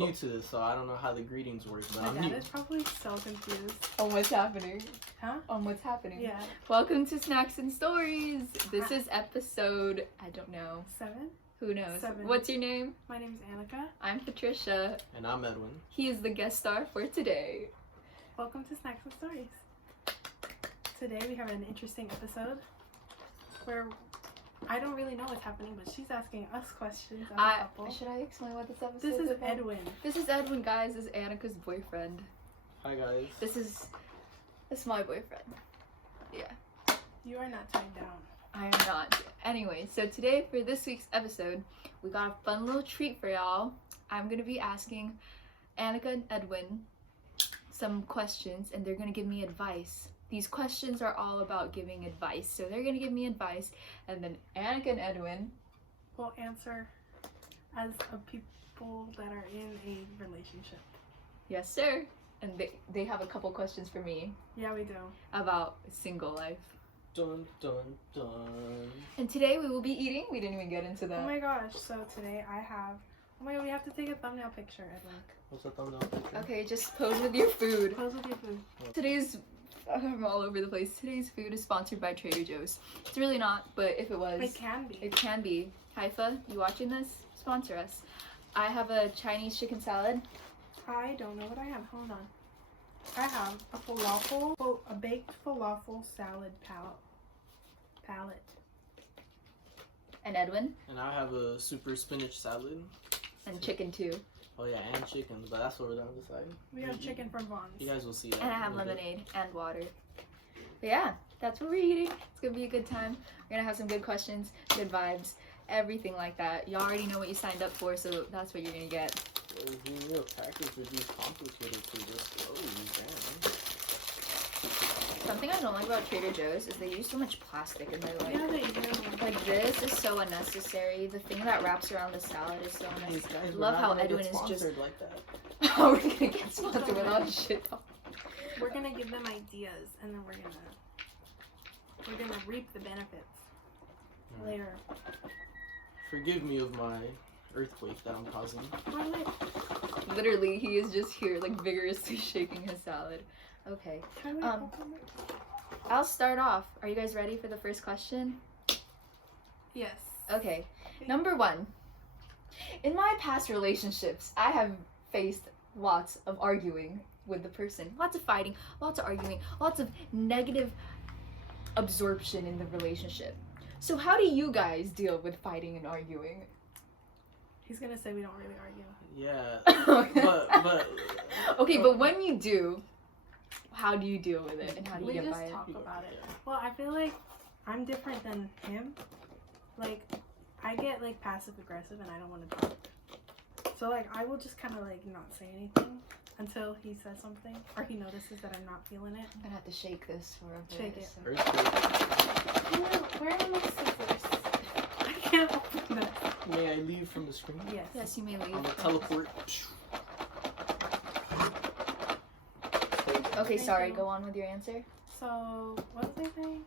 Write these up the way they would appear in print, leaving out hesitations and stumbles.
I'm new to this, so I don't know how the greetings work, but My I'm dad new. is probably so confused. On what's happening. Huh? On what's happening. Yeah. Welcome to Snacks and Stories. This is episode, I don't know. 7? Who knows? 7. What's your name? My name's Annika. I'm Patricia. And I'm Edwin. He is the guest star for today. Welcome to Snacks and Stories. Today we have an interesting episode where I don't really know what's happening, but she's asking us questions as a couple. Should I explain what this episode This is about? Edwin. This is Edwin, guys. This is Annika's boyfriend. Hi, guys. This is my boyfriend. Yeah. You are not tied down. I am not. Anyway, so today for this week's episode, we got a fun little treat for y'all. I'm going to be asking Annika and Edwin some questions, and they're going to give me advice. These questions are all about giving advice. So they're going to give me advice, and then Annika and Edwin We'll answer as of people that are in a relationship. yes, sir. And they have a couple questions for me Yeah, we do. about single life. Dun, dun, dun. And today we will be eating. We didn't even get into that. Oh my gosh, so today I have... Oh my god, we have to take a thumbnail picture, Edwin. What's the thumbnail picture? Okay, just pose with your food. Pose with your food. Today's, I'm all over the place. Today's food is sponsored by Trader Joe's. It's really not, but if it was, It can be. it can be. Haifa, you watching this? Sponsor us. I have a Chinese chicken salad. I don't know what I have. Hold on. I have a falafel, a baked falafel salad palette. And Edwin. And I have a super spinach salad. And chicken too. Oh yeah, and chickens, but that's what we're down to decide. We have chicken from Vaughn's. You guys will see that. And I have in a bit. lemonade and water. But yeah, that's what we're eating. It's gonna be a good time. We're gonna have some good questions, good vibes, everything like that. Y'all already know what you signed up for, so that's what you're gonna get. Who knew a package would be complicated to just damn. Something I don't like about Trader Joe's is they use so much plastic in their Yeah, they do. like this is so unnecessary. The thing that wraps around the salad is so These unnecessary. guys, Love we're how not gonna Edwin get is just sponsored like that. how we're gonna get sponsored with all this shit. We're gonna give them ideas, and then we're gonna reap the benefits later. Forgive me of my earthquake that I'm causing. Literally, he is just here like vigorously shaking his salad. Okay, I'll start off. Are you guys ready for the first question? Yes. Okay, number 1. In my past relationships, I have faced lots of arguing with the person. Lots of fighting, lots of arguing, lots of negative absorption in the relationship. So how do you guys deal with fighting and arguing? He's gonna say we don't really argue. Yeah, but Okay, but when you do, how do you deal with it and how do you We get just by it? talk about it. Well, I feel like I'm different than him. Like, I get like passive aggressive and I don't want to talk. So like, I will just kind of like not say anything until he says something or he notices that I'm not feeling it. I'm gonna have to shake this for a bit. Shake it. so- earthquake. Where are my scissors? I can't open this. May I leave from the screen? Yes. Yes, you may leave. I'm gonna teleport. Okay, Thank sorry, you. go on with your answer. So, what was I saying?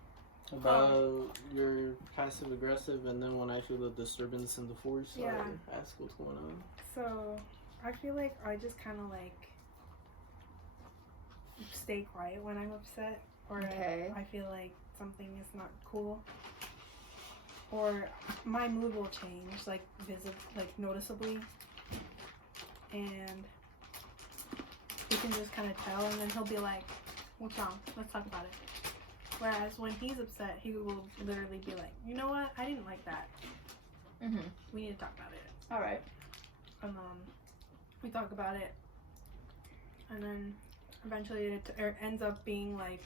About your passive aggressive, and then when I feel a disturbance in the force, Yeah. I ask what's going on. So, I feel like I just kind of like stay quiet when I'm upset, or Okay. I feel like something is not cool, or my mood will change, like noticeably, and he can just kind of tell, and then he'll be like, "What's wrong? Let's talk about it." Whereas when he's upset, he will literally be like, "You know what? I didn't like that. Mm-hmm. We need to talk about it." All right. And we talk about it, and then eventually it ends up being like,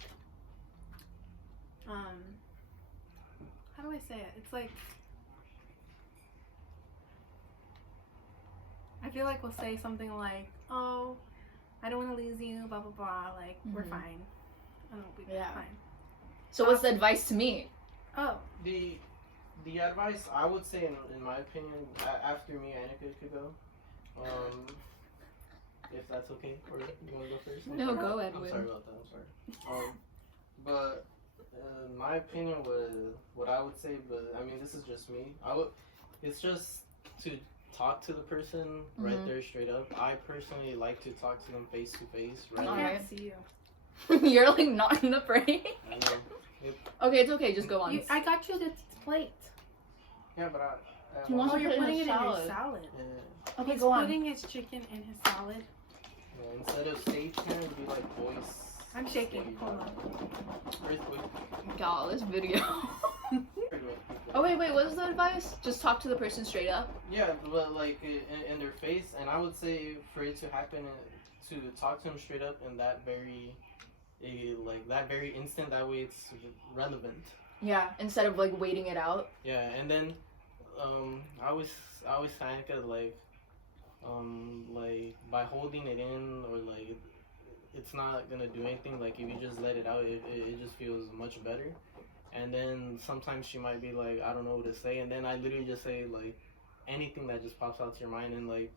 how do I say it? It's like, I feel like we'll say something like, "Oh, I don't want to lose you, blah blah blah, like we're Mhm. fine." And we'll be Yeah. fine. So what's the advice to me? Oh, The advice I would say, in my opinion, after me, Annika could go. If that's okay, or you want to go first? No, go, I'm Edwin. sorry about that. I'm sorry. But my opinion was what I would say, but I mean, this is just me. It's just to talk to the person right there straight up. I personally like to talk to them face to face. I Right. can't see you. You're like not in the frame. I know. Okay, it's okay. Just go on. I got you the plate. Yeah, but He wants Oh, to you're put it in putting his it in salad. your salad. Yeah. Okay, He's go on. putting his chicken in his salad. Yeah, instead of stage hand, it'd be like voice. I'm shaking. stage. Hold on. Earthquake. Y'all, this video. Oh wait, what was the advice? Just talk to the person straight up. Yeah, but like in their face, and I would say for it to happen, to talk to them straight up in that very, that very instant. That way, it's relevant. Yeah, instead of like waiting it out. Yeah, and then, I always think of like by holding it in or like it's not gonna do anything. Like if you just let it out, it just feels much better. And then sometimes she might be like, I don't know what to say, and then I literally just say like anything that just pops out to your mind, and like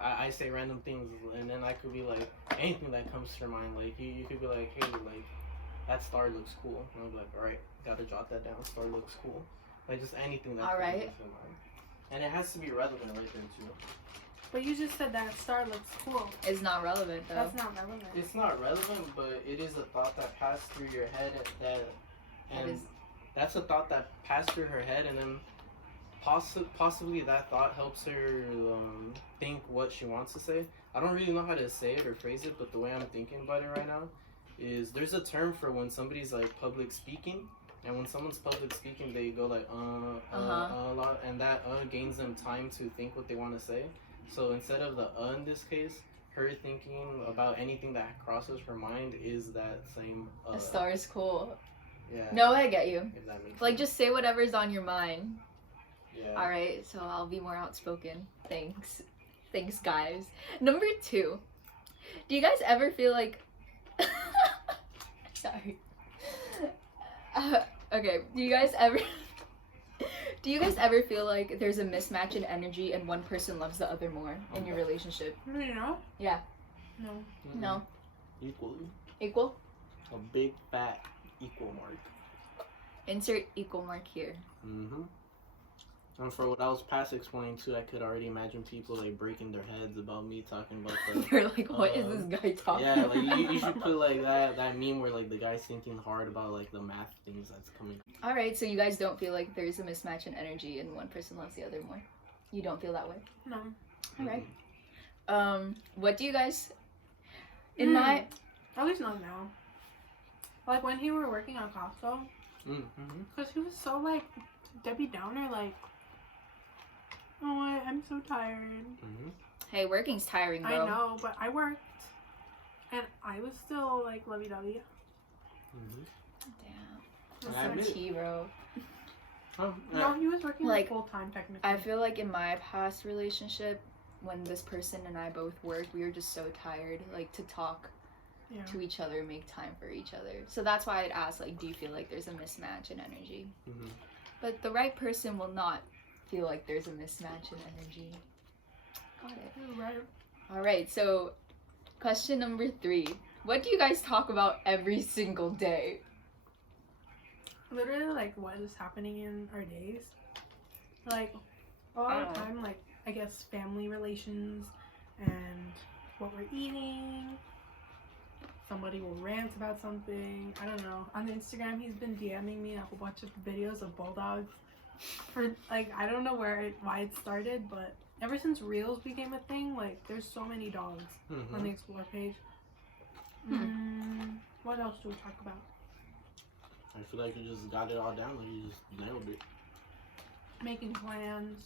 I say random things, and then I could be like anything that comes to your mind. Like you could be like, hey, like that star looks cool. And I'll be like, all right, gotta jot that down. Star looks cool. Like just anything that All comes right. to your mind. And it has to be relevant right there too. But you just said that star looks cool. It's not relevant though. That's not relevant. It's not relevant, but it is a thought that passed through your head that's a thought that passed through her head, and then possibly that thought helps her think what she wants to say. I don't really know how to say it or phrase it, but the way I'm thinking about it right now is there's a term for when somebody's like public speaking, and when someone's public speaking, they go like a lot, and that gains them time to think what they want to say. So instead of the in this case, her thinking about anything that crosses her mind is that same A star is cool. Yeah. No, I get you. If that makes Like sense. just say whatever's on your mind. Yeah. All right, so I'll be more outspoken. Thanks, guys. Number 2, do you guys ever feel like? Sorry. Okay. Do you guys ever feel like there's a mismatch in energy and one person loves the other more in your relationship? You know? Yeah. No. Mhm. No. Equally. Equal? A big fat equal mark. Insert equal mark here. Mm-hmm. And for what I was past explaining too, I could already imagine people like breaking their heads about me talking about the. They're like, what is this guy talking Yeah, about? like you should put like that meme where like the guy's thinking hard about like the math things that's coming. All right, so you guys don't feel like there's a mismatch in energy and one person loves the other more. You don't feel that way. No. All right. What do you guys? In my At least not now. Like when he were working on Costco, Mm-hmm. because he was so like Debbie Downer, like, oh, I'm so tired. Mm-hmm. Hey, working's tiring, bro. I know, but I worked, and I was still like lovey-dovey. Mm-hmm. Damn. And I admit it. Tea, bro. No, he was working Like, full time technically. I feel like in my past relationship, when this person and I both worked, we were just so tired, like to talk to each other, make time for each other. So that's why I'd ask, like, do you feel like there's a mismatch in energy? Mm-hmm. But the right person will not feel like there's a mismatch in energy. Got it. You're right. All right, so question number 3. What do you guys talk about every single day? Literally, like, what is happening in our days. Like, all the time, like, I guess family relations and what we're eating. Somebody will rant about something. I don't know. On Instagram, he's been DMing me a whole bunch of videos of bulldogs. For, like, I don't know why it started, but ever since Reels became a thing, like, there's so many dogs Mm-hmm. on the Explore page. What else do we talk about? I feel like you just got it all down. Like you just nailed it. Making plans.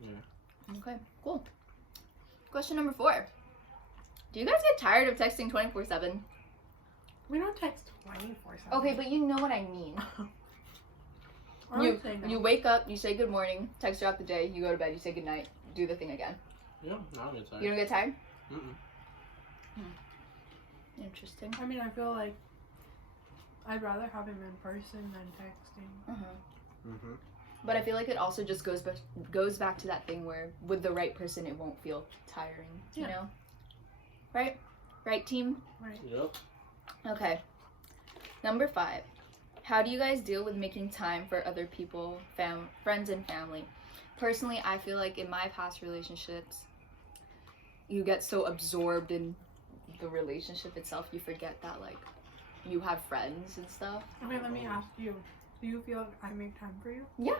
Yeah. Okay, cool. Question number 4. Do you guys get tired of texting 24/7? We don't text 24/7. Okay, but you know what I mean. I would say no. You wake up, you say good morning, text throughout the day, you go to bed, you say good night, do the thing again. Yeah, I don't get tired. You don't get tired? Mm-mm. Interesting. I mean, I feel like I'd rather have him in person than texting. Mm-hmm. But I feel like it also just goes back to that thing where with the right person it won't feel tiring, you Yeah. know? Right? Right, team? Right. Yep. Okay. Number 5. How do you guys deal with making time for other people, friends and family? Personally, I feel like in my past relationships, you get so absorbed in the relationship itself, you forget that like you have friends and stuff. Okay, let me ask you. Do you feel like I make time for you? Yeah.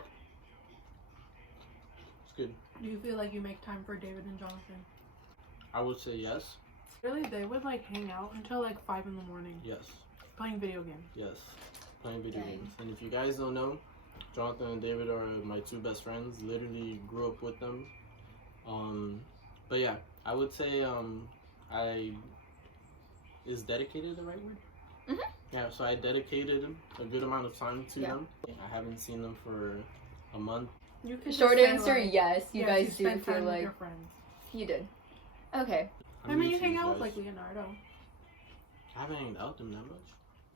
It's good. Do you feel like you make time for David and Jonathan? I would say yes. Really, they would like hang out until like 5 in the morning Yes. playing video games. Yes. Playing video Dang. games. And if you guys don't know, Jonathan and David are my two best friends. Literally grew up with them. But yeah, I would say is dedicated the right word? Mhm. Yeah, so I dedicated a good amount of time to Yeah. them. I haven't seen them for a month. You could Short just say, answer, like, yes. You yes, guys you do spend feel time with like your friends. you did. Okay. I mean, new you to hang these out with guys. like Leonardo. I haven't hanged out with them that much.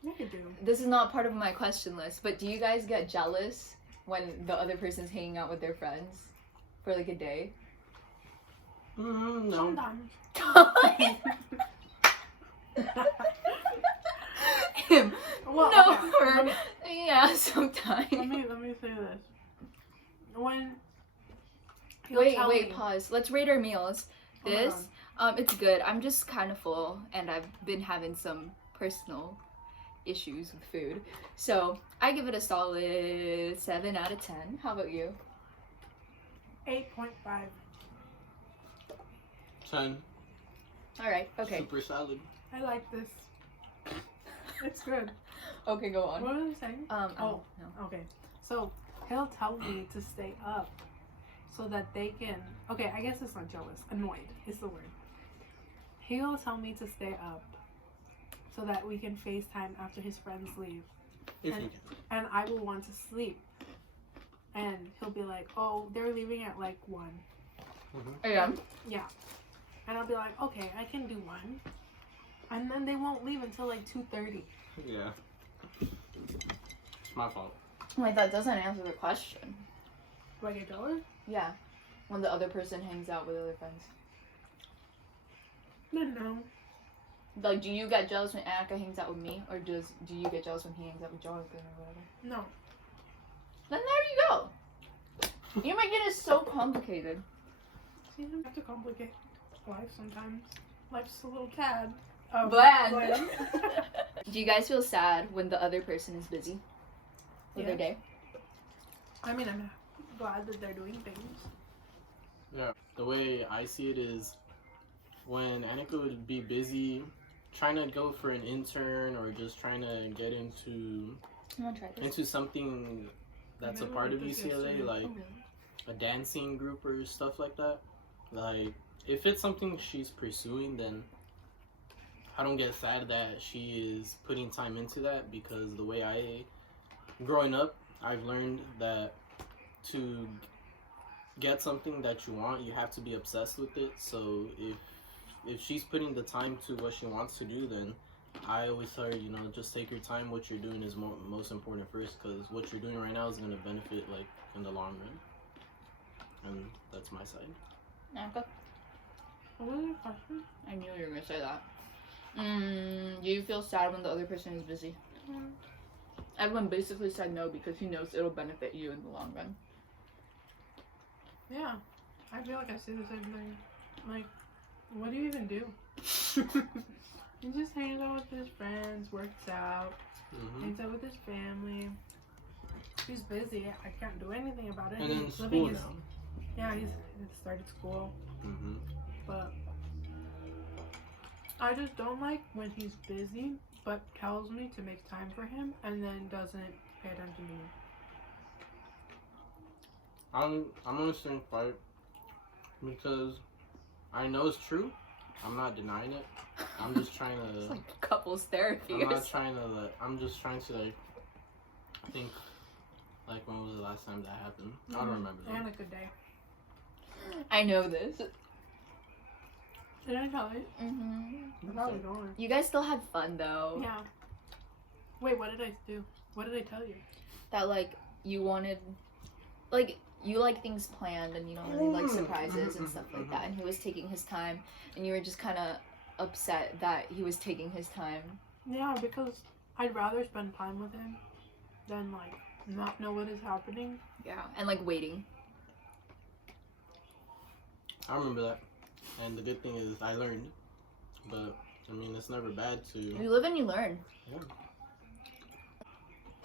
Yeah, you do. This is not part of my question list, but do you guys get jealous when the other person's hanging out with their friends for like a day? No. Sometimes. Him. Well, No, okay, her. let me- Yeah, sometimes. Let me say this. When he'll Wait, tell wait, me- pause. Let's rate our meals. Oh my This, it's good. I'm just kind of full, and I've been having some personal issues with food. So I give it a solid 7 out of 10. How about you? 8.5. 10. All right. Okay. Super salad. I like this. It's good. Okay, go on. What was I saying? Oh, Oh. no. Okay. So he'll tell me to stay up so that they can. Okay, I guess it's not jealous. Annoyed is the word. He'll tell me to stay up so that we can FaceTime after his friends leave. If And- you can. And I will want to sleep. And he'll be like, oh, they're leaving at like 1. Yeah. Yeah. And I'll be like, okay, I can do 1. And then they won't leave until like 2:30. Yeah. It's my fault. Wait, that doesn't answer the question. Do I get jealous? Yeah. When the other person hangs out with other friends. No. Like, do you get jealous when Annika hangs out with me, or do you get jealous when he hangs out with Jonathan or whatever? No. Then there you go. You're making it so complicated. See, you have to complicate life sometimes. Life's a little tad. Bland. Do you guys feel sad when the other person is busy with their Yes. day? I mean, I'm glad that they're doing things. Yeah. The way I see it is when Annika would be busy trying to go for an intern or just trying to get into I want to try this. into something that's a part of UCLA, like a dancing group or stuff like that. Like, if it's something she's pursuing, then I don't get sad that she is putting time into that, because the way growing up, I've learned that to get something that you want, you have to be obsessed with it. So if she's putting the time to what she wants to do, then I always tell her, just take your time. What you're doing is most important first, because what you're doing right now is going to benefit, like, in the long run. And that's my side. Annika? What was your question? I knew you were going to say that. Do you feel sad when the other person is busy? Everyone basically said no because he knows it'll benefit you in the long run. Yeah. I feel like I say the same thing. Like, what do you even do? He just hangs out with his friends, works out, hangs out with his family. He's busy. I can't do anything about it. And then He's school his, now. yeah, he's started school. Mm-hmm. But I just don't like when he's busy, but tells me to make time for him and then doesn't pay attention to me. I'm gonna stay quiet because I know it's true. I'm not denying it. I'm just trying It's to. like couples therapy. I'm or not something. trying to. I'm just trying to think. Like, when was the last time that happened? I don't remember. And a good day. I know this. Did I tell you? Mm-hmm. I probably don't. You guys still had fun though. Yeah. Wait, what did I do? What did I tell you? That like you wanted, like you like things planned and you don't really like surprises and stuff like that. And he was taking his time, and you were just kind of upset that he was taking his time. Yeah, because I'd rather spend time with him than like not know what is happening. Yeah, and like waiting. I remember that. And the good thing is I learned. But, I mean, it's never bad to... You live and you learn. Yeah.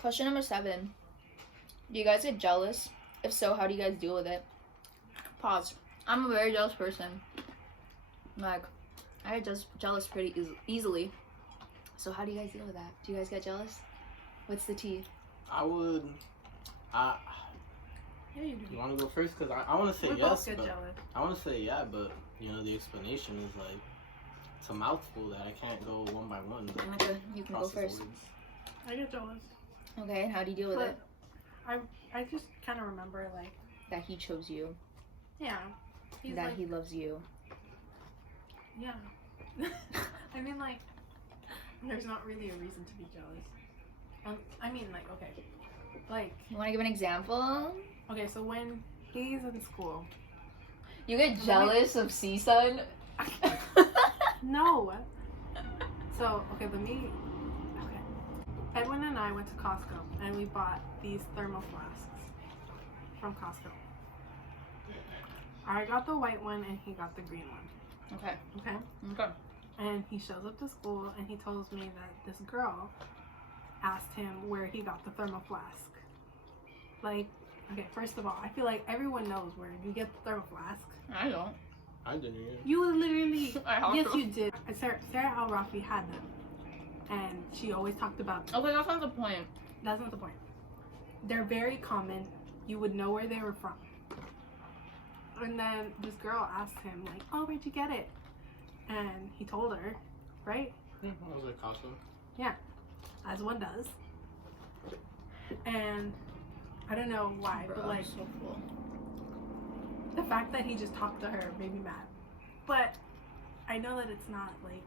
Question number 7. Do you guys get jealous? If so, how do you guys deal with it? Pause. I'm a very jealous person. Like, I get jealous pretty easily. So how do you guys deal with that? Do you guys get jealous? What's the tea? I would... Yeah, you do. You want to go first? Because I want to say We yes, both get but... jealous. I want to say yeah, but, you know, the explanation is like... It's a mouthful that I can't go one by one. Okay, you can go first. I get jealous. Okay, and how do you deal with it? I just kind of remember, like... That he chose you. Yeah. He's that like, he loves you. Yeah. I mean, like, there's not really a reason to be jealous. I mean, like, okay. Like... You want to give an example? Okay, so when he's in school... You get jealous of C-Sun? No. So, okay, okay. Edwin and I went to Costco and we bought these thermal flasks from Costco. I got the white one and he got the green one. Okay. Okay? And he shows up to school and he tells me that this girl asked him where he got the thermal flask. Like, okay, first of all, I feel like everyone knows where you get the thermal flask. I don't. I didn't either. You literally, yes, to. you did. Sarah Al-Rafi had them, and she always talked about them. Okay, that's not the point. That's not the point. They're very common. You would know where they were from. And then this girl asked him, like, "Oh, where'd you get it?" And he told her, right? Yeah, I was at Costco. Yeah, as one does. And I don't know why, but like. So cool. The fact that he just talked to her made me mad. But I know that it's not, like,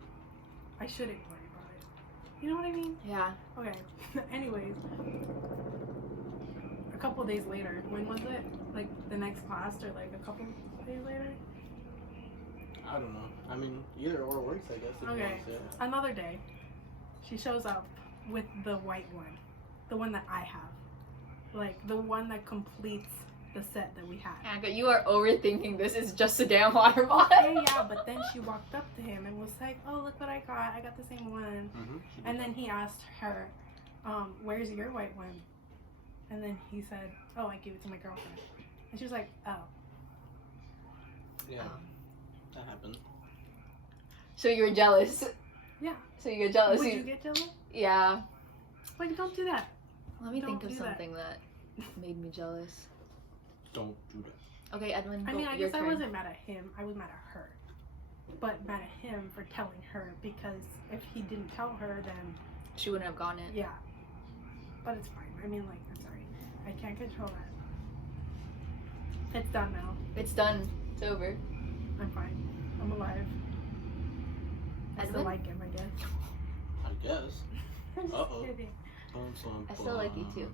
I shouldn't worry about it. You know what I mean? Yeah. Okay. Anyways, a couple days later, when was it? Like, the next class or, like, a couple days later? I don't know. I mean, either or works, I guess. If you Okay. want to say it. Another day, she shows up with the white one. The one that I have. Like, the one that completes the set that we had. Anka, you are overthinking this. It's just a damn water bottle. Okay, yeah, but then she walked up to him and was like, "Oh, look what I got. I got the same one." And then he asked her, "Where's your white one?" And then he said, "Oh, I gave it to my girlfriend." And she was like, "Oh." Yeah, that happened. So you were jealous. Yeah. So you get jealous. Would you get jealous? Yeah. Like, don't do that. Let me Don't think of do that. something that made me jealous. Don't do that. Okay, Edwin. I mean, I your guess I turn. wasn't mad at him. I was mad at her. But mad at him for telling her, because if he didn't tell her, then She wouldn't have gotten it. yeah. But it's fine. I mean, like, I'm sorry. I can't control that. It's done now. It's done. It's over. I'm fine. I'm alive. I still Edwin? like him, I guess. I guess. I'm just Uh-oh. kidding. I still like you too.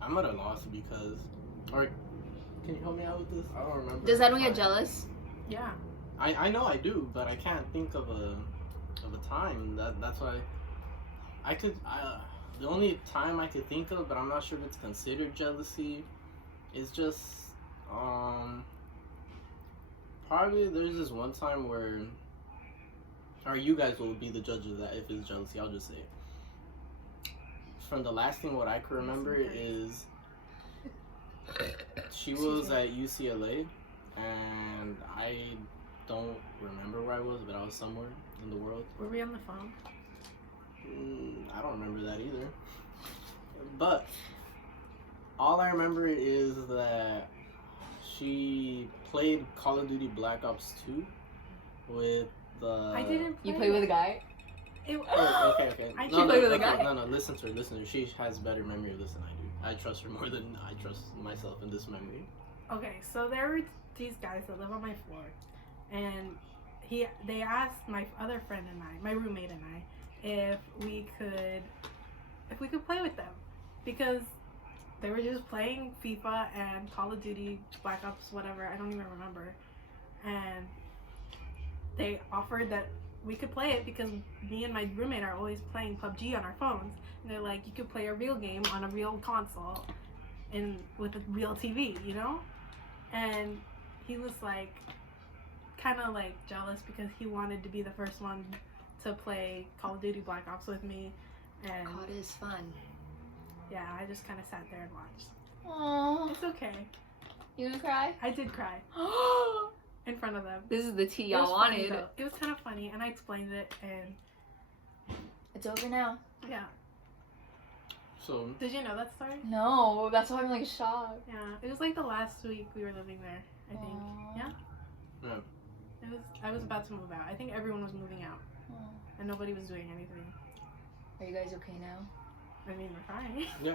I'm at a loss because, or can you help me out with this? I don't remember. Does Edwin get jealous? Yeah. I know I do, but I can't think of a time. That's why the only time I could think of, but I'm not sure if it's considered jealousy, is just probably there's this one time where, or you guys will be the judge of that if it's jealousy. I'll just say it. From the last thing what I can remember is she was at UCLA and I don't remember where I was, but I was somewhere in the world. Were we on the phone? I don't remember that either. But all I remember is that she played Call of Duty Black Ops 2 with the... I didn't play You play with a it. guy? Oh, okay. I She played with a guy? No, listen to her. She has better memory of this than I do. I trust her more than I trust myself in this memory. Okay, so there were these guys that live on my floor, and they asked my other friend and I, my roommate and I, if we could play with them, because they were just playing FIFA and Call of Duty, Black Ops, whatever, I don't even remember, and they offered that we could play it because me and my roommate are always playing PUBG on our phones, and they're like, you could play a real game on a real console, with a real TV, you know? And he was like kind of like jealous because he wanted to be the first one to play Call of Duty Black Ops with me. And COD is fun. yeah, I just kind of sat there and watched. Aww. It's okay. You gonna cry? I did cry in front of them. This is the tea It y'all was funny, wanted. though. It was kind of funny, and I explained it, and It's over now. yeah. So Did you know that story? No, that's why I'm like shocked. Yeah, it was like the last week we were living there, I think. Aww. Yeah. yeah. I was about to move out. I think everyone was moving out, Aw. and nobody was doing anything. Are you guys okay now? I mean, we're fine. Yeah.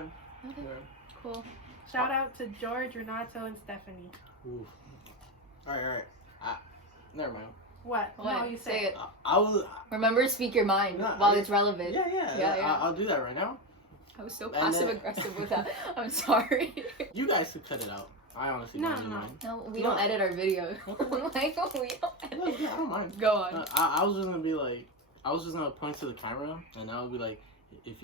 Okay. Yeah. Cool. Shout out to George, Renato, and Stephanie. Oof. All right. Never mind. What? What? No, you Say it. I was. Remember, speak your mind No, while it's relevant. Yeah. I'll do that right now. I was so And then- passive aggressive with that. I'm sorry. You guys could cut it out. I honestly No, don't no. mind. No, we No. don't edit our videos. Okay. Like, we don't edit. No, yeah, I don't mind. Go on. I was just gonna be like, I was just gonna point to the camera, and I would be like, if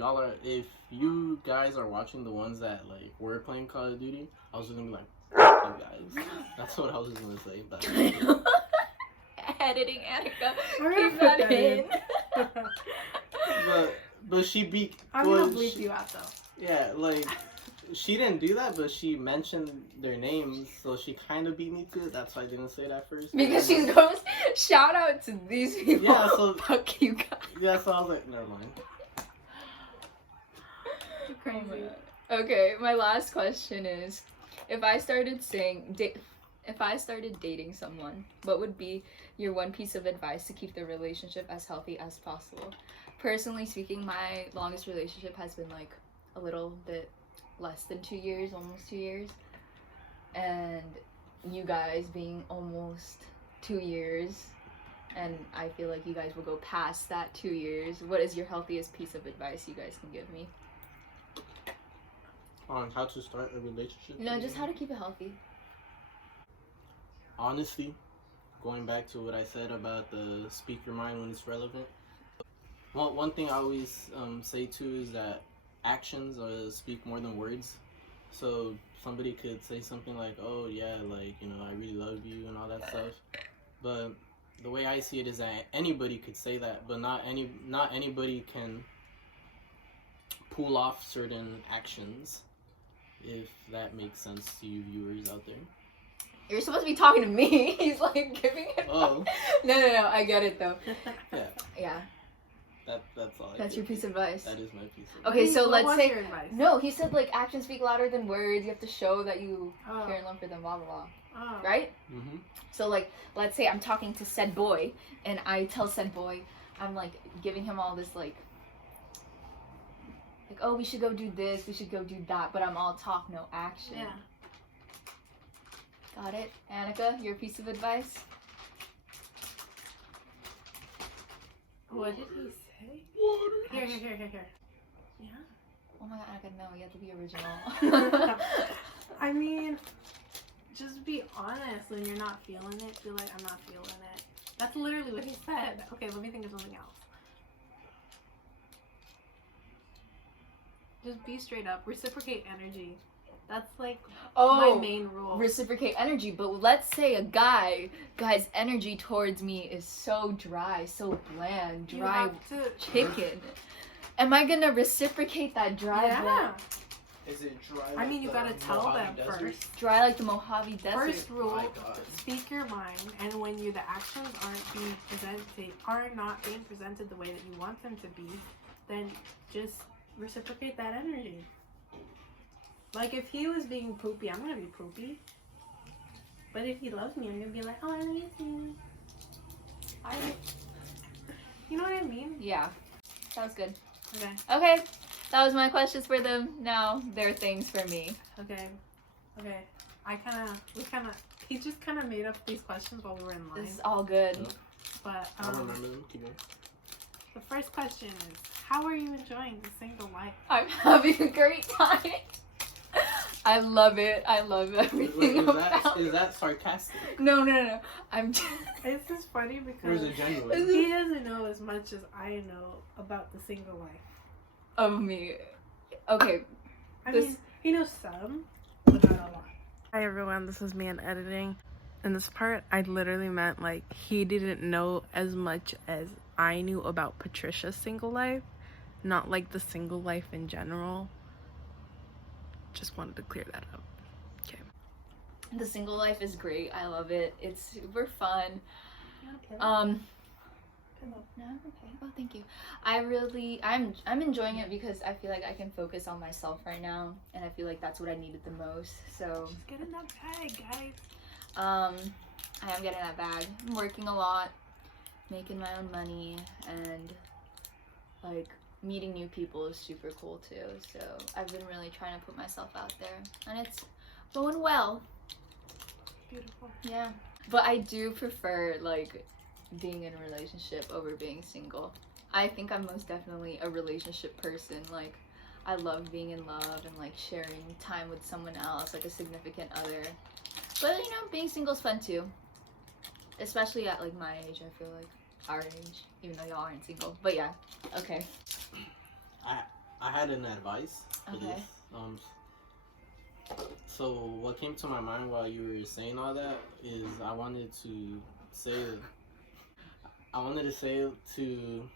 you guys are watching the ones that like were playing Call of Duty, I was just gonna be like, "F you guys." That's what I was just gonna say. But Editing Annika. We're Keep gonna that put in. but she beat. I'm gonna well, bleep she- you out, though. Yeah, like she didn't do that, but she mentioned their names, so she kind of beat me to it. That's why I didn't say it at first. Because she goes, shout out to these people. Yeah, so- Fuck you guys. Yeah, so I was like, never mind. Crazy. Oh my God. Okay, my last question is, if I started dating someone, what would be your one piece of advice to keep the relationship as healthy as possible? Personally speaking, my longest relationship has been like a little bit less than 2 years, almost 2 years. And you guys being almost 2 years, and I feel like you guys will go past that 2 years. What is your healthiest piece of advice you guys can give me? On how to start a relationship. No, just how to keep it healthy. Honestly, going back to what I said about the speak your mind when it's relevant. Well, one thing I always say too is that actions speak more than words. So somebody could say something like, "Oh yeah, like I really love you" and all that stuff. But the way I see it is that anybody could say that, but not anybody can pull off certain actions. If that makes sense to you viewers out there. You're supposed to be talking to me. He's like giving it. Oh. No. I get it though. Yeah. Yeah. That's all. That's your piece of advice. That is my piece of Okay, so What let's was say your advice? no. He said like actions speak louder than words. You have to show that you Oh. care and love for them. Blah blah blah. Oh. Right? Mm-hmm. So like, let's say I'm talking to said boy, and I tell said boy, I'm like giving him all this like, oh, we should go do this, we should go do that, but I'm all talk, no action. Yeah. Got it? Annika, your piece of advice? What did he say? Here. Yeah. Oh my god, Annika, no, you have to be original. I mean, just be honest when you're not feeling it. Be like, I'm not feeling it. That's literally what he said. Okay, let me think of something else. Just be straight up. Reciprocate energy. That's like my main rule. Reciprocate energy, but let's say a guy's energy towards me is so dry, so bland, You dry have to. chicken. Am I gonna reciprocate that dry Yeah. bland? Is it dry? I mean, you gotta tell them first. Dry like the Mojave Desert. First rule: My God. speak your mind, and when the actions are not being presented the way that you want them to be, then just reciprocate that energy. Like if he was being poopy, I'm gonna be poopy. But if he loves me, I'm gonna be like, oh, I love you too. You know what I mean? Yeah. Sounds good. Okay. Okay. That was my questions for them. Now they're things for me. Okay. He just kind of made up these questions while we were in line. This is all good. Yep. But I remember them. Keep going. the first question is, how are you enjoying the single life? I'm having a great time. I love it. I love everything about Is it. that sarcastic? No. I'm just... This is funny Or because is it genuine? he doesn't know as much as I know about the single life. of me. Okay. I This- mean, he knows some, without a lot. Hi everyone, this is me in editing. In this part, I literally meant like he didn't know as much as I knew about Patricia's single life, not like the single life in general. Just wanted to clear that up. Okay. The single life is great. I love it. It's super fun. No, okay. Oh, thank you. I'm enjoying it because I feel like I can focus on myself right now, and I feel like that's what I needed the most. So Just get in that bag, guys. I am getting that bag. I'm working a lot, making my own money, and like meeting new people is super cool too. So I've been really trying to put myself out there, and it's going well. Beautiful. Yeah, but I do prefer like being in a relationship over being single. I think I'm most definitely a relationship person. Like, I love being in love and like sharing time with someone else, like a significant other. But you know, being single is fun too, especially at like my age. I feel like our age, even though y'all aren't single. But yeah, okay. I had an advice for Okay. this. So what came to my mind while you were saying all that is I wanted to say to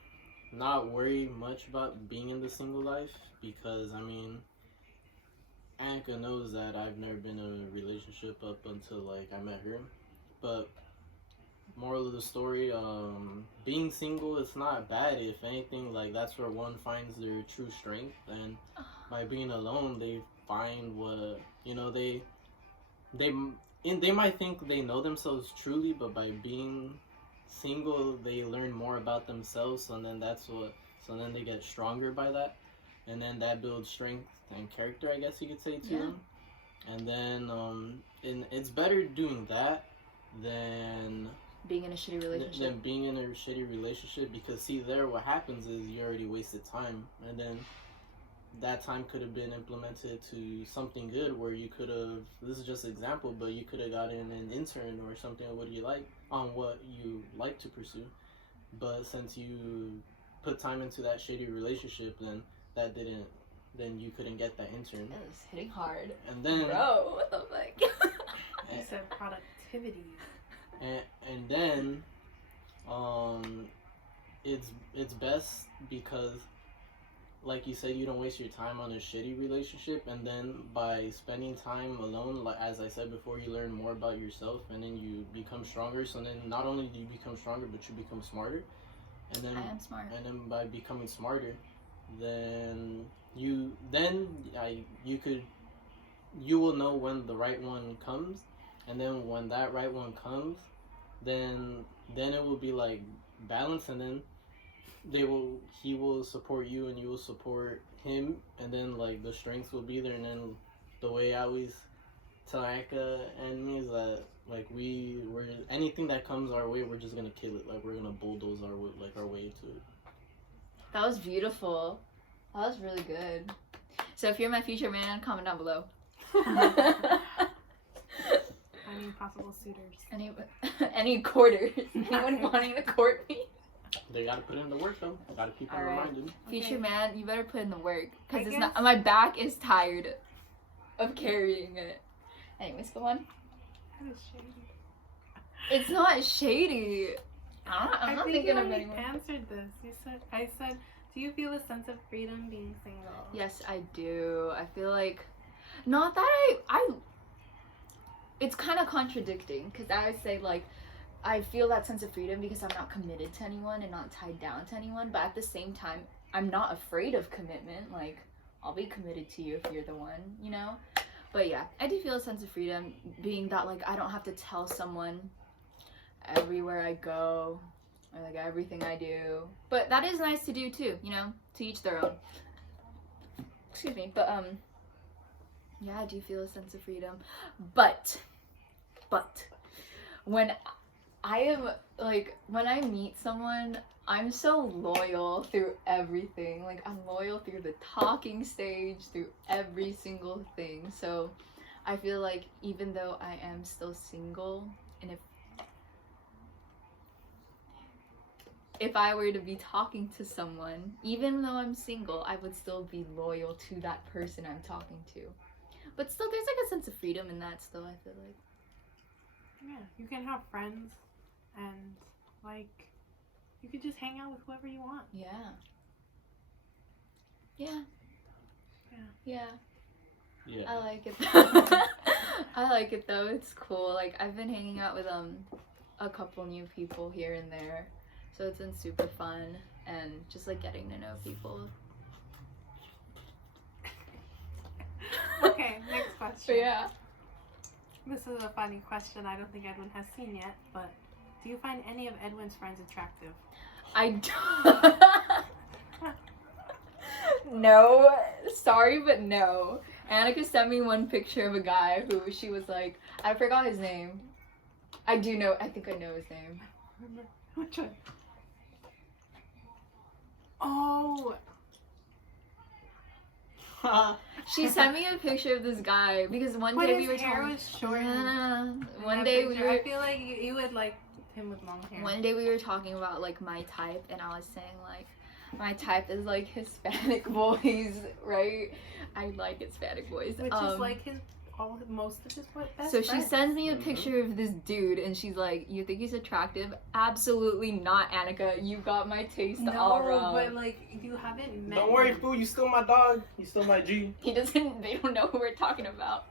not worry much about being in the single life, because I mean, Annika knows that I've never been in a relationship up until like I met her. But moral of the story, being single, it's not bad. If anything, like that's where one finds their true strength, and by being alone they find what, you know, they they might think they know themselves truly, but by being single they learn more about themselves, and then so then they get stronger by that, and then that builds strength and character, I guess you could say, to them. And then and it's better doing that than being in a shitty relationship. Than being in a shitty relationship, because see, there what happens is you already wasted time, and then that time could have been implemented to something good, where you could have, this is just an example, but you could have gotten an intern or something what you like on what you like to pursue. But since you put time into that shitty relationship, then that didn't, then you couldn't get that intern. It was hitting hard. And then, bro, what the fuck? You said productivity. And then it's best because, like you said, you don't waste your time on a shitty relationship, and then by spending time alone, like as I said before, you learn more about yourself, and then you become stronger. So then not only do you become stronger, but you become smarter. And then I am smart. And then by becoming smarter, then you will know when the right one comes, and then when that right one comes, then it will be like balance, and then he will support you and you will support him, and then like the strengths will be there. And then the way I always tell Anka and me is that like we're anything that comes our way, we're just gonna kill it. Like we're gonna bulldoze our way to it. That was beautiful. That was really good. So if you're my future man, comment down below. I mean, possible suitors. Any courters. Anyone wanting to court me? They gotta put in the work though. Gotta keep them reminded. Future man, you better put in the work, because it's guess... not. My back is tired of carrying it. Anyways, go on. That is shady. It's not shady. I'm not thinking of anyone. I answered this. I said, do you feel a sense of freedom being single? Yes, I do. I feel like, not that I it's kind of contradicting, because I would say like I feel that sense of freedom because I'm not committed to anyone and not tied down to anyone, but at the same time I'm not afraid of commitment. Like, I'll be committed to you if you're the one, you know? But yeah, I do feel a sense of freedom being that like I don't have to tell someone everywhere I go or like everything I do. But that is nice to do too, you know, to each their own. Excuse me, but yeah, I do feel a sense of freedom. But when I am like, when I meet someone, I'm so loyal through everything. Like, I'm loyal through the talking stage, through every single thing. So I feel like even though I am still single, and if I were to be talking to someone, even though I'm single, I would still be loyal to that person I'm talking to. But still, there's like a sense of freedom in that. Still, I feel like. Yeah, you can have friends, and like, you could just hang out with whoever you want. Yeah. Yeah. Yeah. Yeah. I like it. I like it though. It's cool. Like I've been hanging out with a couple new people here and there, so it's been super fun and just like getting to know people. Okay, next question. But yeah. This is a funny question I don't think Edwin has seen yet, but do you find any of Edwin's friends attractive? I don't. No, sorry, but no. Annika sent me one picture of a guy who she was like, I forgot his name. I think I know his name. Which one? Oh. She sent me a picture of this guy because one But day his we were hair talking. was short. One day we were. I feel like you would like him with long hair. One day we were talking about like my type, and I was saying like my type is like Hispanic boys, right? I like Hispanic boys. Which is like most of his best So she friends. sends me a picture of this dude, and she's like, "You think he's attractive? Absolutely not, Annika. You got my taste all wrong." But like you haven't met. Don't worry, him. fool. You still my dog. You still my G. He doesn't. They don't know who we're talking about.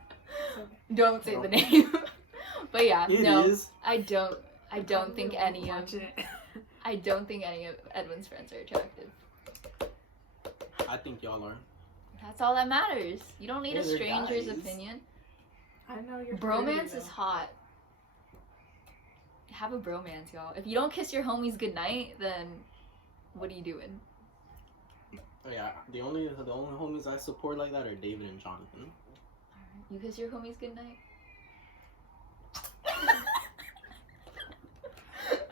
Okay. Don't say the name. But yeah, It no, is. I don't think any of. Watch it. I don't think any of Edwin's friends are attractive. I think y'all are. That's all that matters. You don't need Yeah, a they're stranger's guys. opinion. I know you're. Bromance is hot. Have a bromance, y'all. If you don't kiss your homies goodnight, then what are you doing? Oh, yeah, the only homies I support like that are David and Jonathan. You kiss your homies goodnight?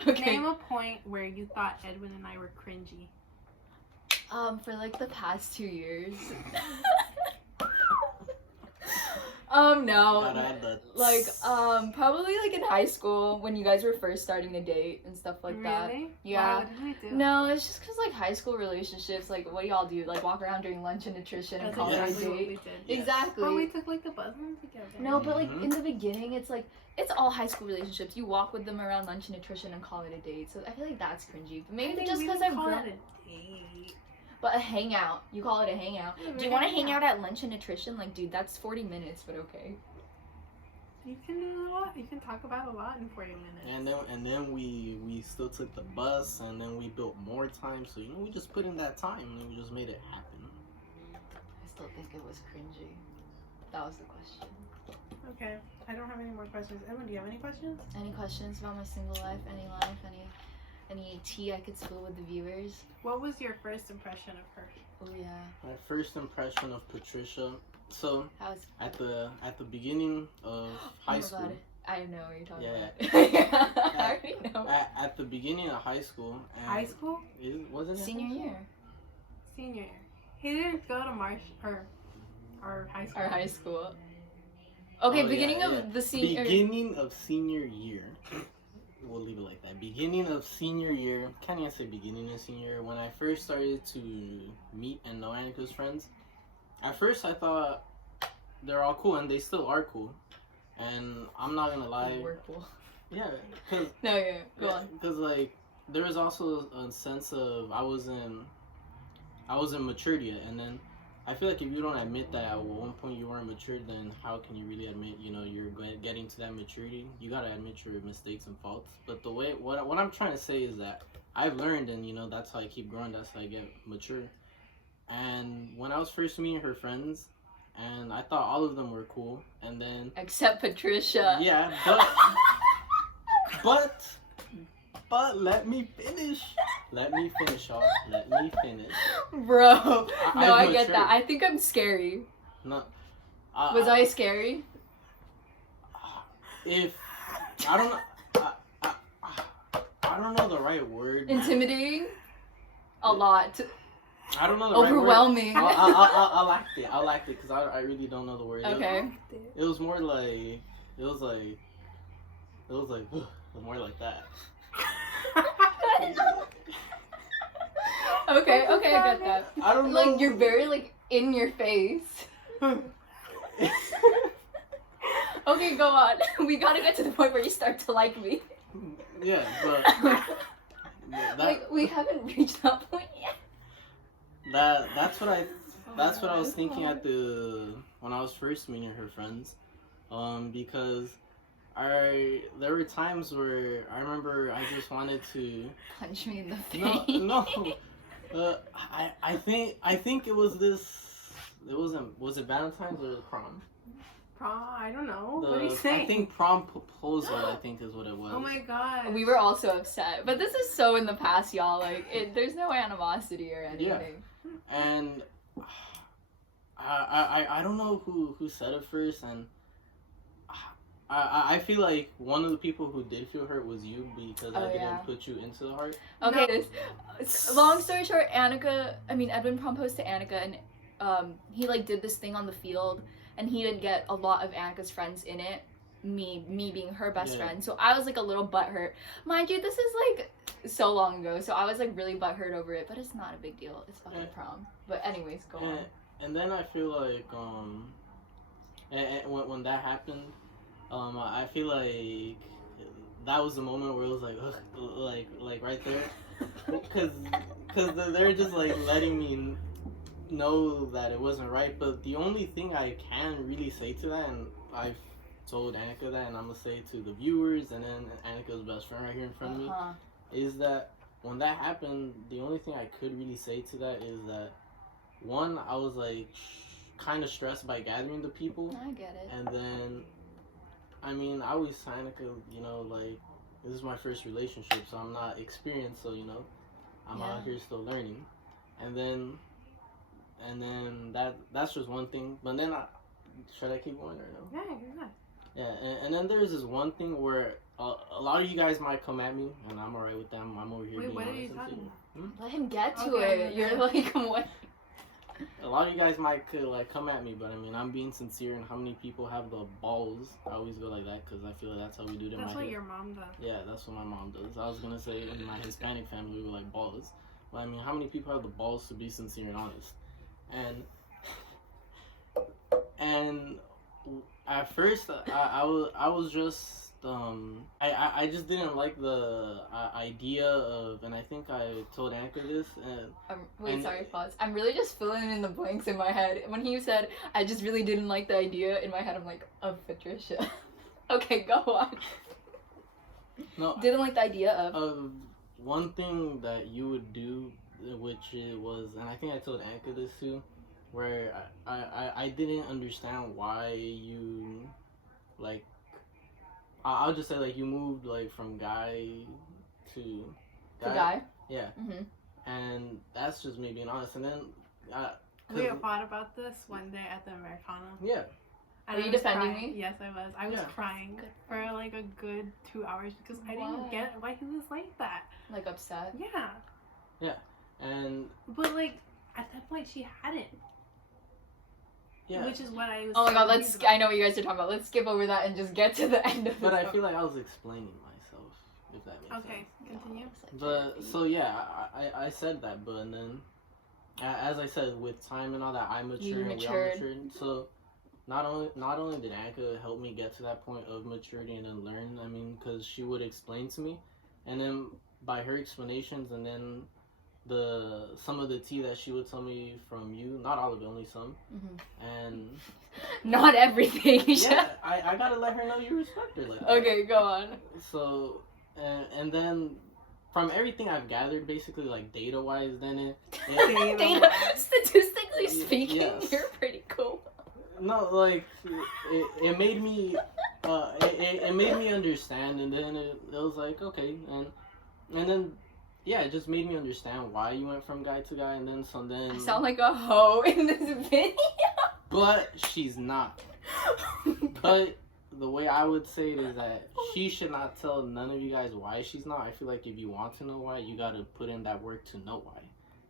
Okay. Name a point where you thought Edwin and I were cringy. For like the past 2 years. No. Like, probably like in high school when you guys were first starting to date and stuff like that. Really? Yeah. Why? What did we do? No, it's just because like high school relationships, like what do y'all do? Like walk around during lunch and nutrition and That's call it a exactly what we date? did. Yes. Exactly. Oh, we took like the bus home together. No, but like Mhm. in the beginning, it's like it's all high school relationships. You walk with them around lunch and nutrition and call it a date. So I feel like that's cringy. But maybe just because I've grown. it a date. But a hangout, you call it a hangout. Yeah, Do you want to hang out at lunch and nutrition? Like, dude, that's 40 minutes, but okay. You can do a lot. You can talk about a lot in 40 minutes. And then we still took the bus, and then we built more time. So we just put in that time, and we just made it happen. I still think it was cringy. That was the question. Okay, I don't have any more questions. Emma, do you have any questions? Any questions about my single life? Any tea I could spill with the viewers? What was your first impression of her? Oh yeah. My first impression of Patricia. So How was at the beginning of high school. God. I know what you're talking Yeah. about. I already know. At the beginning of high school. And High school? Wasn't it? Senior year. Senior year. He didn't go to our high school. Our high school. Okay, Oh, beginning yeah, of yeah. the senior. Beginning of senior year. We'll leave it like that. Beginning of senior year. Can't even say beginning of senior year. When I first started to meet and know Annika's friends, at first I thought they're all cool, and they still are cool. And I'm not gonna lie. We're cool. Yeah, cause No, yeah, go on. Because like there was also a sense of I wasn't matured yet, and then I feel like if you don't admit that at one point you weren't matured, then how can you really admit you're getting to that maturity? You gotta admit your mistakes and faults. But the way what I'm trying to say is that I've learned, and that's how I keep growing. That's how I get mature. And when I was first meeting her friends, and I thought all of them were cool, and then Except Patricia. yeah, but let me finish. Let me finish, y'all. Let me finish. Bro. No, I I've get that. matured. I think I'm scary. No. Was I scary? If I don't know, I don't know the right word. Intimidating? A lot. I don't know the Overwhelming. right word. I liked it because I really don't know the word. Okay. It was more like more like that. Okay, I got that. I don't know. Like, you're very, like, in your face. Okay, go on. We gotta get to the point where you start to like me. Yeah, but Like, we haven't reached that point yet. that's what I was thinking when I was first meeting her friends, because there were times where I remember I just wanted to Punch me in the face. no. I think it was this. Was it Valentine's or prom? Prom? I don't know. What are you saying? I think prom proposal. I think is what it was. Oh my god. We were also upset, but this is so in the past, y'all. Like, there's no animosity or anything. Yeah. And I don't know who said it first, and I feel like one of the people who did feel hurt was you because I didn't put you into the heart. Okay, long story short, Edwin proposed to Annika, and he like did this thing on the field, and he didn't get a lot of Annika's friends in it. Me being her best friend, so I was like a little butthurt. Mind you, this is like so long ago, so I was like really butthurt over it. But it's not a big deal. It's fucking prom. But anyways, go on. And then I feel like when that happened, I feel like that was the moment where it was like, ugh, like right there, because they're just like letting me know that it wasn't right. But the only thing I can really say to that, and I've told Annika that, and I'm gonna say it to the viewers, and then Annika's best friend right here in front of me, is that when that happened, the only thing I could really say to that is that, one, I was like kind of stressed by gathering the people. I get it. And then, I mean, I always tell Annika, you know, like, this is my first relationship, so I'm not experienced, so, you know, I'm out here still learning. And then that's just one thing. But then, should I keep going or no? Yeah, you're good. Yeah, and then there's this one thing where a lot of you guys might come at me, and I'm alright with them. I'm over here being what are honest you talking about? Let him get to Okay, it. You're like, what? A lot of you guys could like come at me, but I mean, I'm being sincere. And how many people have the balls? I always go like that because I feel like that's how we do it in my That's what hood. your mom does. Yeah, that's what my mom does. I was gonna say in my Hispanic family we were like balls, but I mean, how many people have the balls to be sincere and honest? And at first I was just I just didn't like the idea of, and I think I told Annika this. Sorry, pause. I'm really just filling in the blanks in my head. When he said, I just really didn't like the idea, in my head I'm like, of Patricia. Okay, go on. No, didn't like the idea of one thing that you would do, which it was, and I think I told Annika this too, where I didn't understand why you, like, I'll just say, like, you moved, like, from guy to guy. Yeah. Mm-hmm. And that's just me being honest. And then we fought about this one day at the Americana. Yeah. Were you defending me? Yes, I was. I was crying for like a good 2 hours because I didn't get why he was like that. Like upset? Yeah. Yeah. But like at that point she hadn't. Yeah. Which is what I was. Oh my god, I know what you guys are talking about. Let's skip over that and just get to the end of it. But I feel like I was explaining myself, if that makes sense. Okay, continue. But, so yeah, I said that, but and then, as I said, with time and all that, I matured and we all matured. So, not only did Annika help me get to that point of maturity and then learn, I mean, because she would explain to me, and then by her explanations, and then some of the tea that she would tell me from you, not all of it, only some, and not everything. Yeah, I gotta let her know you respect her like that. Okay, go on. So, and then from everything I've gathered, basically like data wise, then data statistically speaking, you're pretty cool. No, like it made me it made me understand, and then it was like okay, and then. Yeah, it just made me understand why you went from guy to guy, and then I sound like a hoe in this video. But she's not. But the way I would say it is that she should not tell none of you guys why she's not. I feel like if you want to know why, you gotta put in that work to know why.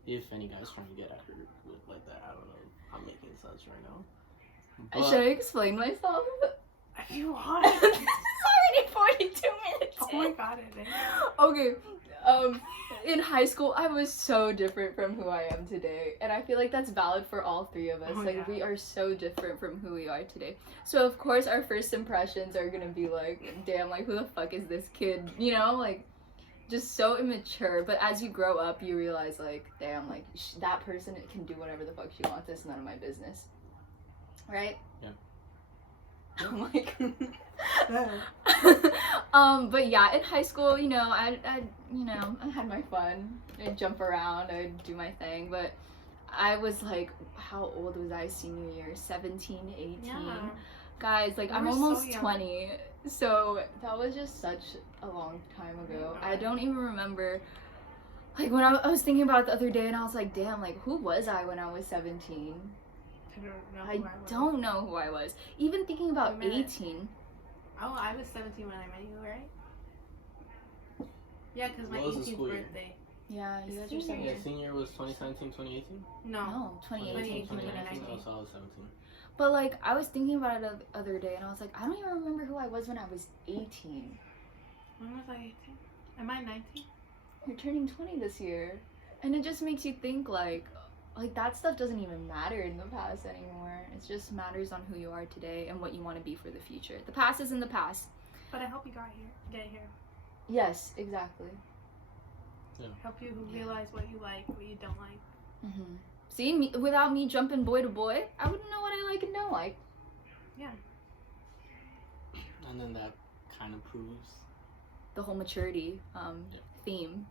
If any guy's trying to get at her with like that, I don't know. I'm making sense right now. But should I explain myself? If you want. This is already 42 minutes. Oh my god, it is. Okay. In high school, I was so different from who I am today, and I feel like that's valid for all three of us. Oh, like, yeah. we are so different from who we are today. So, of course, our first impressions are gonna be like, damn, like, who the fuck is this kid? You know, like, just so immature. But as you grow up, you realize, like, damn, like, that person can do whatever the fuck she wants. It's none of my business. Right? Yeah. I'm like... Yeah. But yeah, in high school, you know, I had my fun. I'd jump around, I'd do my thing, but I was like, how old was I senior year? 17, 18? Yeah. Guys, like, We I'm were so almost young. 20, so that was just such a long time ago. I don't even remember, like, when I was thinking about it the other day, and I was like, damn, like, who was I when I was 17? I don't know who I was. Even thinking about 18. Oh, I was 17 when I met you, right? Yeah, because my What was the 18th school year? birthday. Yeah, you guys are Senior 17. Yeah, senior was 2017, 2018? No, 2018, 2019. Oh, so I was 17. But, like, I was thinking about it the other day, and I was like, I don't even remember who I was when I was 18. When was I 18? Am I 19? You're turning 20 this year. And it just makes you think, like, that stuff doesn't even matter in the past anymore. It just matters on who you are today and what you want to be for the future. The past is in the past. But I hope you get here. Yes, exactly. Help you realize what you like, what you don't like. Mm-hmm. See, without me jumping boy to boy, I wouldn't know what I like and don't like. Yeah. And then that kind of proves The whole maturity theme.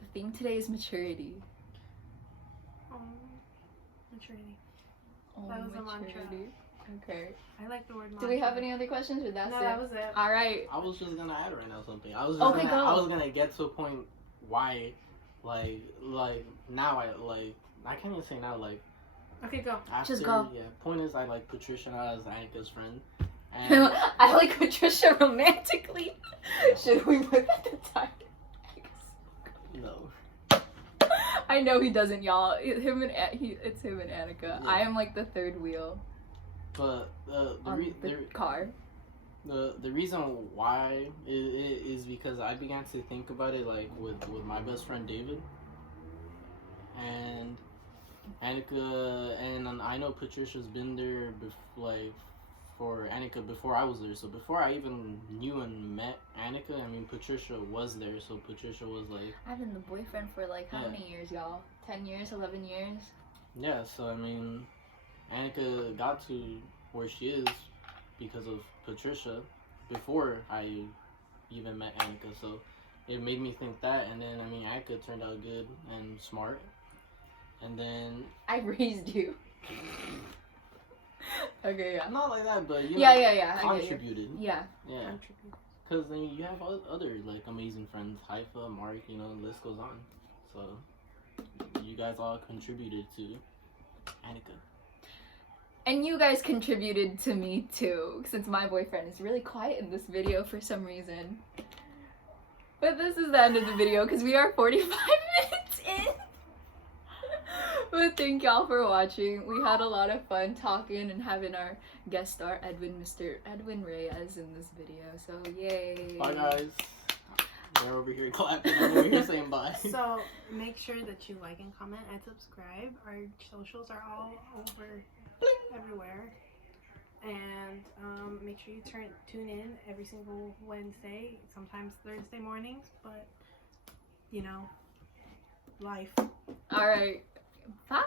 The theme today is maturity. Oh, maturity. Oh, That was a mantra. Okay. I like the word mantra. Do we have any other questions, or that's No, it? that was it. All right. I was just gonna add right now something. I was gonna get to a point why, like now I can't even say now, like. Okay, go. After, Just go. Yeah. Point is, I like Patricia as Annika's friend. And I like Patricia romantically. Should we put that to time? no. I know he doesn't, y'all. It's him and Annika. Yeah. I am like the third wheel But on the car. The reason why is because I began to think about it like with my best friend David and Annika, and I know Patricia's been there for Annika before I was there. So before I even knew and met Annika, I mean Patricia was there. So Patricia was like, I've been the boyfriend for like how many years, y'all? 10 years, 11 years? yeah. So I mean, Annika got to where she is because of Patricia before I even met Annika. So it made me think that, and then I mean Annika turned out good and smart, and then I raised you. Okay, yeah. not like that, but you know, Yeah. contributed. Yeah. Yeah. Because then you have other like amazing friends, Haifa, Mark, you know, the list goes on. So you guys all contributed to Annika. And you guys contributed to me too, since my boyfriend is really quiet in this video for some reason. But this is the end of the video because we are 45 minutes in. But thank y'all for watching. We had a lot of fun talking and having our guest star Mr. Edwin Reyes in this video. So yay. Bye guys. They're over here clapping. I'm over here saying bye. So make sure that you like and comment and subscribe. Our socials are all over everywhere. And make sure you tune in every single Wednesday, sometimes Thursday mornings, but you know, life. All right. Bye.